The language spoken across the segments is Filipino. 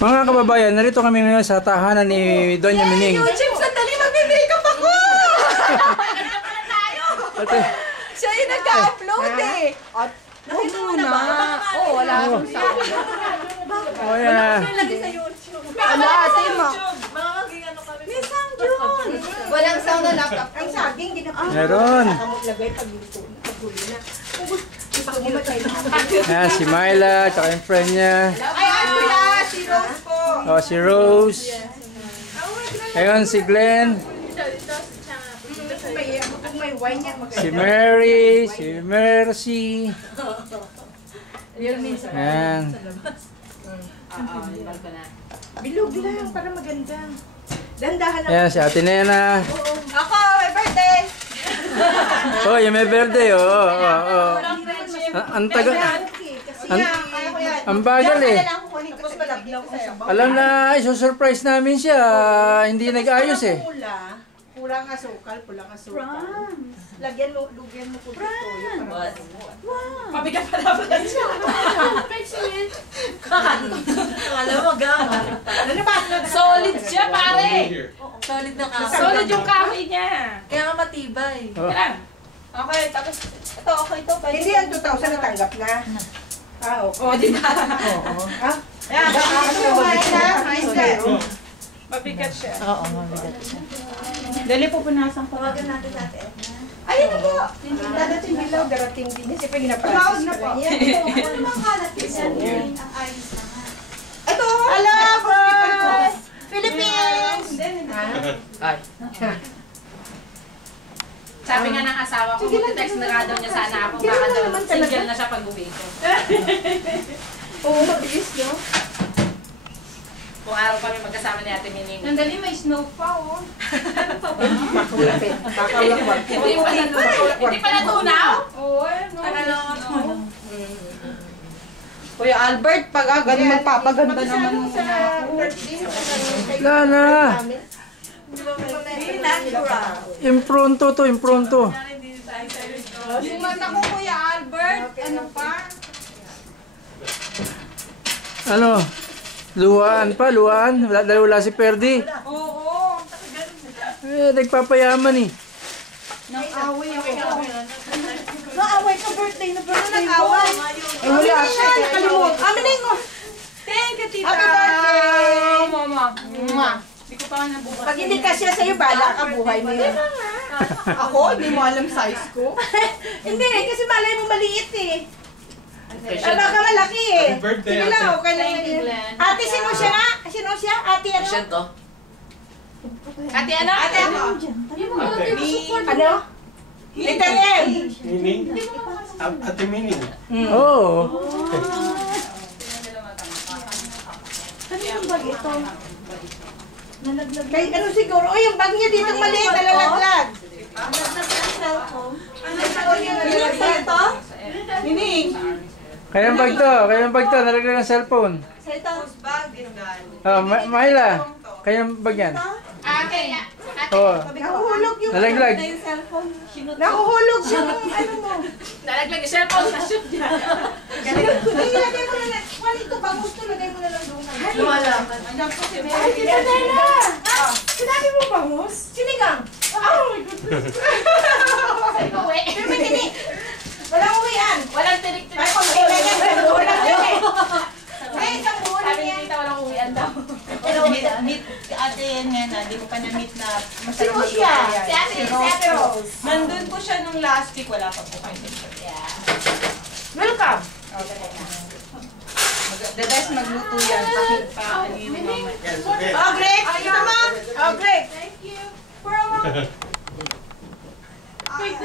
Mga kababayan, narito kami ngayon sa tahanan ni Doña Mining. YouTube, sandali, magme-makeup ako! Ate, Siya yung nag-upload eh. Nakita mo na ba? Oo, wala akong sound. oh yan. Lagi sa YouTube. Ano, ate mo? Mga maging ano kami. May sound yun. Walang sound na laptop. Ang saging, di na pa. Meron. Lagay pag luto na. Pag-huli na. Yan, si Myla, tsaka yung friend niya. Ay, ano sila? Si Rose po. Oh, si Rose. Ayun, si Glenn. Kung may wine yan, maganda. Si Mary, si Mercy. Yan. Bilog lang, para maganda. Dandahan lang. Yan, si Ate Nena. Ako, may birthday! Oh, yung may birthday. Oh. Ang tagal. Ang bagal eh. Alam na, isusurprise namin siya. Hindi nag-ayos eh. Pulang asukal. Lagyan mo po dito. Pabigat pa na ba siya? Alam mo, gama. Solid siya, pare! Solid na ka. Solid yung kahoy niya. Kaya nga matibay. Oh. Okay, tapos ito, okay ito. Hindi ang 2,000 natanggap na. Okay. O, di ba? Oo. Ayan. Mabigat siya. Oo, mabigat siya. Dali po punasan ko. Tawagan natin natin. Ayun na po. Dadating bilaw, darating din. Kasi pag ginapractice na po. Ano mga kalat yan? Ito! Hello, boys! Philippines! Ay. Sabi nga ng asawa ko, text na nga daw niya sana ako. Baka daw single na siya pag uwi ko. Oo, mabilis, no? Kung araw kami magkasama ni Ate Mining. Nandali, may snow pa, oh. Makulapit. Kakalakwag. Hindi pa natunaw? Oo, ano? Kuya Albert, pag ganun magpapaganda naman Sa 13, Wala na. natural. Impronto to, impronto. Yung mata ko, Kuya Albert, ano pa? Ano? Luhaan pa, luhaan. Wala si Perdi. Oo. Nagpapayaman eh. Nang-away ako. Naaway ka birthday na birthday mo. Eh, wala siya. Nakalimut. Amining mo. Thank you, tita. Happy birthday! Mama. Hindi ko pa nga nabukas. Pag hindi ka siya sa'yo, bala ka, buhay mo yun. Ako, hindi mo alam size ko. Hindi, kasi malay mo maliit eh. Baka malaki eh. Happy birthday, Sige lang, ate. okay lang Thank you, yun. Glenn. Ate, sino siya nga? Sino siya? Ate ano? to? Ate ano? Ate ano? Ate. Ano? Little M. Mining? Ate Mining. Oo. Ano yung bag ito? Kay ano siguro? Oh, yung bag niya dito maliit, nalalaglag. Ilang sa ito? Mining. Kayang bag to, nalaglag ang cellphone. Sa ito? Oh, Myla, kayang bag yan. Ate, Oh, Nahuhulog yung nalaglag. Nahuhulog yung ano mo. nalaglag yung cellphone sa shoot niya. Ilagay mo na lang. Juan, ito bangus to. Lagay mo na lang doon. Wala. Ay, Tita Nena! Sinabi mo bangus? Sinigang. Oh my goodness. Uwi. Pero may tini. Walang uwian. Walang tinik-tinik. Ay, kung ilagay mo, walang uwi. Ay, isang buo lang Sabi ni yan. tita, walang uwian daw. Meet ate Nena, di ko pa na-meet na Sino siya? Si Ate Rose. Nandun po siya nung last week, wala pa po kayo dito. Welcome. The best magluto yan, pa ano yung mama. Yes, okay. Oh, Greg. Ito mo. Oh, Greg. Thank you. Wait,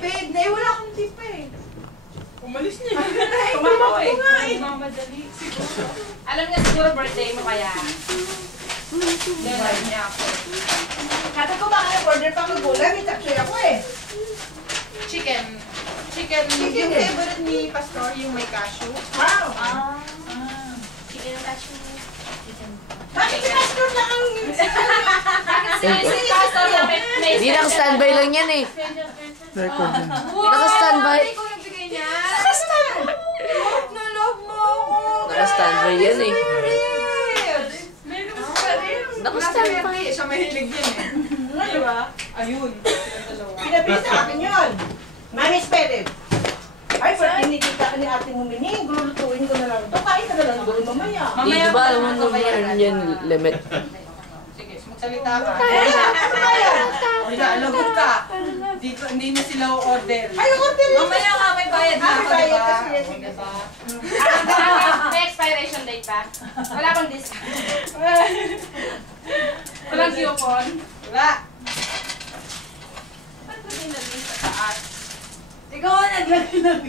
babe. Nay, wala akong tip eh. Umalis niya. Tumamak ko nga eh. Mamadali. Siguro. Alam niya siguro birthday mo kaya. Love niya ako. Kata ko baka na-order pa ng gulay. May taksyoy ako eh. Chicken. Chicken Yung eh. favorite ni Pastor, yung may cashew. Wow. Chicken yung cashew. Bakit si Pastor lang ang... Si Pastor na may Hindi naka-standby lang yan eh. Record yan. Naka-standby. Ikaw nagbigay niya. Pastor! Love na love mo ako. Naka-standby yan eh. Mary! Naka-standby. Siya mahilig yun eh. Di ba? Ayun. Pinabili sa akin yun. Mami Spirit. Ay, pag kinikita ka ni ate humining, glulutuin ko na lang ito. Kain ka na lang doon mamaya. Di ba alam mo naman yan limit? Sige, magsalita ka. Lagot ka. Hindi na sila order. Ay, order yun. Mamaya nga may bayad na ako, May bayad diba? kasi yan. Diba? May expiration date pa? Wala akong discount. Walang coupon. Wala. Ba't ko dinagin sa taas? Ikaw ang naglagay ng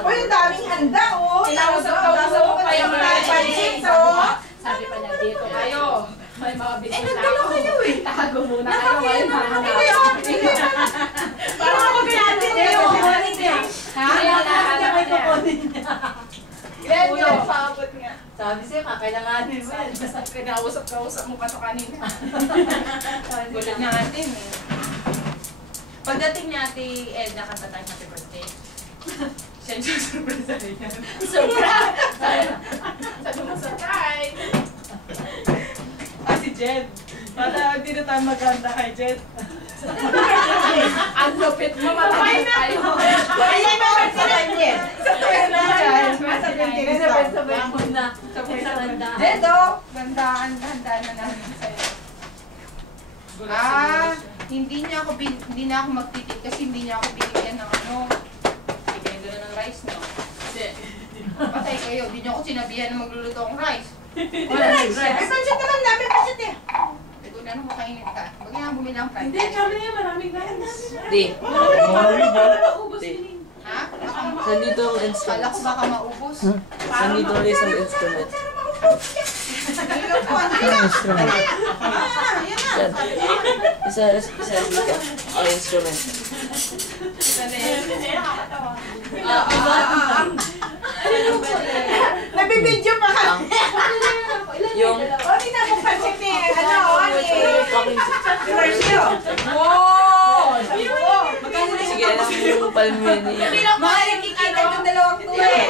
Uy, ang daming handa, oh. Kinausap ko pa yung mga pansit, oh. Sabi pa niya, dito kayo. May mga business na nagdala ako. kayo eh. Tago muna kayo. May mga Parang ako kaya natin yung kukunin niya. may kukunin niya. Yan, paabot nga. Sabi siya, kakailanganin mo. Kinausap mo pa ito kanina. Gulat na natin eh. Pagdating niya, Ate Edna, kanta tayo happy birthday. Siya yung surprise sa niya. Sabi mo, surprise! Si Jed. Para hindi na tayo maganda kay Jed. Ang lupit mo, matay tayo. Ay, may birthday niya. Sabay mo na. Jed, oh! Handaan na namin sa'yo. Hindi na ako magtitig kasi hindi niya ako binigyan ng ano. Bigyan ko na ng rice, no? Hindi. Patay kayo, hindi niyo ako sinabihan na magluluto ng rice. Wala rice. Ay, pansit naman dami pansit eh. Ito na nung makainit ka. Huwag nga bumili ng fried Hindi, rice. sabi niya maraming rice. Di. Naubos Di. yun. Ha? Nandito ang Kala ko instruments. baka maubos. Nandito ang isang instrument. Yan. Isa dito. Ang instrument. Nabibidyo pa ka. Yung O, tingnan mo pansit ni, ano, talking. ni Marcio. Wow! Sige, alam mo yung palmini. Mahal kikita yung dalawang tuloy.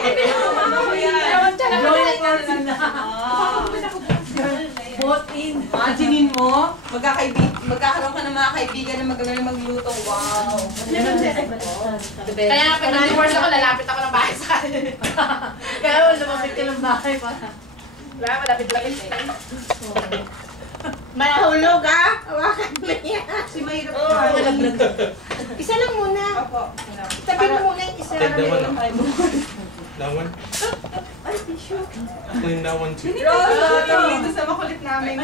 Imaginin mo, magkakaroon ka ng mga kaibigan na magagaling magluto. Wow! Kaya nga pag nag-divorce ako, lalapit ako ng bahay sa akin. Kaya lumapit ka ng bahay pa. Wala, malapit-lapit eh. Mahulog ah. Hawakan mo niya. Si Mahirap. Isa lang muna. Opo. Tabi mo muna yung isa. Take that one out. That one? Clean that one too. Dito sa makulit namin.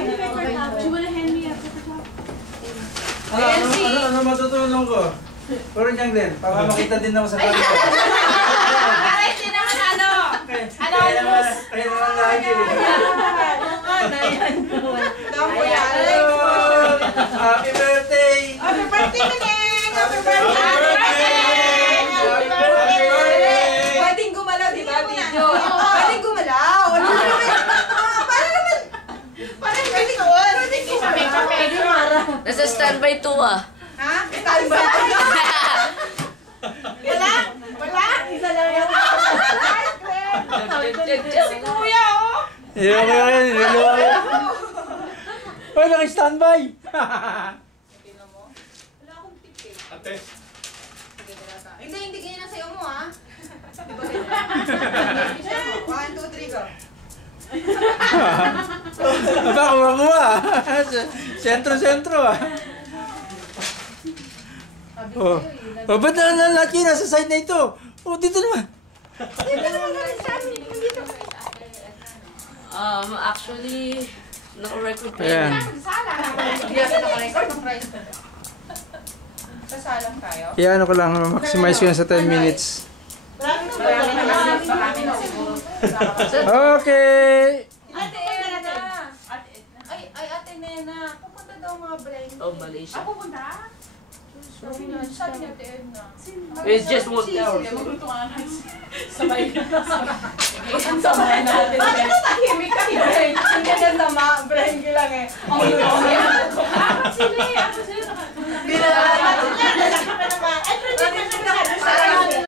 Ano matutunan ko? Puro niyang din, para makita din ako sa kanila. Para hindi naman ano. Ano, Kaya naman lagi. Happy birthday! Happy birthday, Maneng! Happy Happy birthday! Happy birthday! Pwedeng gumalaw, di ba, video? Oo. Pwedeng gumalaw. Ano naman? Parang galing doon. Pwede Nasa standby 2 ah. Ha? Kalba. Wala? Wala? Isa lang yan. Si Kuya, oh! Yan. Ay, naki-standby! Wala akong tip eh. Ate. Hindi ganyan ang sayo mo, ha? Di ba ganyan? 1, 2, 3, go. Aba, kumakuha. Sentro ah. Oh. Oh, ba't na lahat yun nasa side na ito? Oh, dito naman. Actually, naka-record pa Ayan. yun. Hindi ako nakarecord ng price. Sasalang tayo. Yan, ano ko lang, maximize ko yan sa 10 minutes. Marami na siguro. Okay! Ate Nena! Ay, Ate Nena, pupunta daw mga brain. Oh, Malaysia. pupunta? Sabi ni Ate Edna. It's just 1 hour. Magluto ka na. Sabay na. Ang sama natin. Bakit ito tahimik ka? Hindi ka sama. Brain ko lang eh. Ang Sila eh. Ako sila. Sila, lalaki pa naman. Ay,